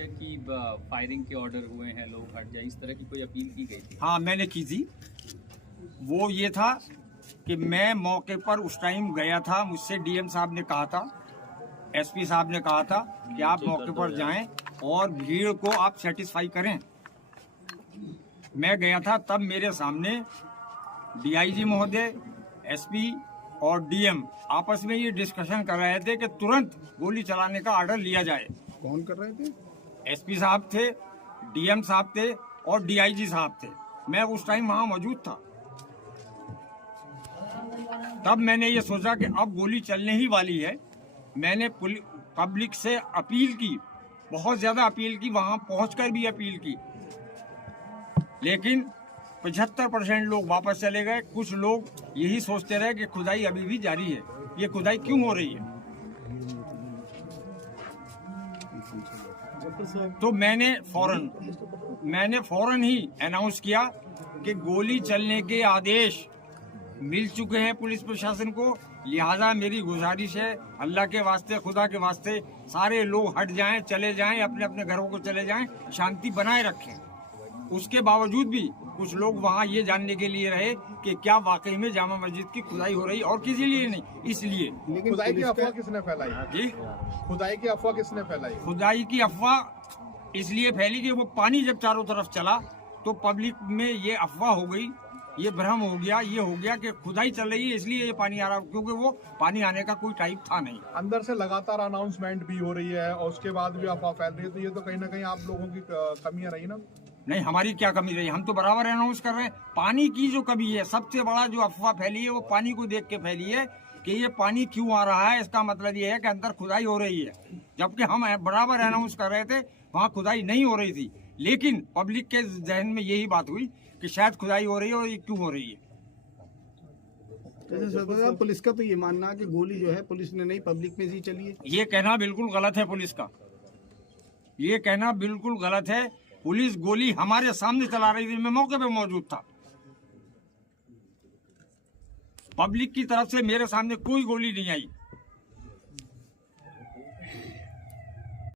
है कि फायरिंग के ऑर्डर हुए हैं, लोग हट जाए, इस तरह की कोई अपील की गई थी? हाँ, मैंने की थी। वो ये था कि मैं मौके पर उस टाइम गया था, मुझसे डीएम साहब ने कहा था, एसपी साहब ने कहा था कि आप मौके पर जाएं और भीड़ को आप सेटिस्फाई करें। मैं गया था, तब मेरे सामने डीआईजी महोदय, एसपी और डीएम आपस में ये डिस्कशन कर रहे थे कि तुरंत गोली चलाने का ऑर्डर लिया जाए। कौन कर रहे थे? एसपी साहब थे, डीएम साहब थे और डीआईजी साहब थे। मैं उस टाइम वहां मौजूद था। तब मैंने ये सोचा कि अब गोली चलने ही वाली है। मैंने पब्लिक से अपील की, बहुत ज्यादा अपील की, वहां पहुंचकर भी अपील की, लेकिन 75% लोग वापस चले गए। कुछ लोग यही सोचते रहे कि खुदाई अभी भी जारी है। ये खुदाई क्यों हो रही है? तो मैंने फौरन ही अनाउंस किया कि गोली चलने के आदेश मिल चुके हैं पुलिस प्रशासन को। लिहाजा मेरी गुजारिश है, अल्लाह के वास्ते, खुदा के वास्ते, सारे लोग हट जाएं, चले जाएं, अपने अपने घरों को चले जाएं, शांति बनाए रखें। उसके बावजूद भी कुछ लोग वहाँ ये जानने के लिए रहे कि क्या वाकई में जामा मस्जिद की खुदाई हो रही, और किसी लिए नहीं, इसलिए। लेकिन खुदाई की अफवाह किसने फैलाई? जी, खुदाई की अफवाह किसने फैलाई? खुदाई की अफवाह इसलिए फैली कि वो पानी जब चारों तरफ चला तो पब्लिक में ये अफवाह हो गई, ये भ्रम हो गया, ये हो गया कि खुदाई चल रही है इसलिए ये पानी आ रहा, क्योंकि वो पानी आने का कोई टाइम था नहीं। अंदर से लगातार अनाउंसमेंट भी हो रही है और उसके बाद भी अफवाह फैल रही है, तो ये तो कहीं ना कहीं आप लोगों की कमियां रही ना? नहीं, हमारी क्या कमी रही? हम तो बराबर अनाउंस कर रहे हैं। पानी की जो कमी है, सबसे बड़ा जो अफवाह फैली है वो पानी को देख के फैली है कि ये पानी क्यों आ रहा है। इसका मतलब ये है कि अंदर खुदाई हो रही है, जबकि हम बराबर अनाउंस कर रहे थे वहाँ खुदाई नहीं हो रही थी। लेकिन पब्लिक के जहन में यही बात हुई कि शायद खुदाई हो रही है, और ये क्यों हो रही है। जैसे पुलिस का तो ये मानना है कि गोली जो है पुलिस ने नहीं, पब्लिक में ही चली है। ये कहना बिल्कुल गलत है पुलिस का, ये कहना बिल्कुल गलत है। पुलिस गोली हमारे सामने चला रही थी, मैं मौके पे मौजूद था। पब्लिक की तरफ से मेरे सामने कोई गोली नहीं आई।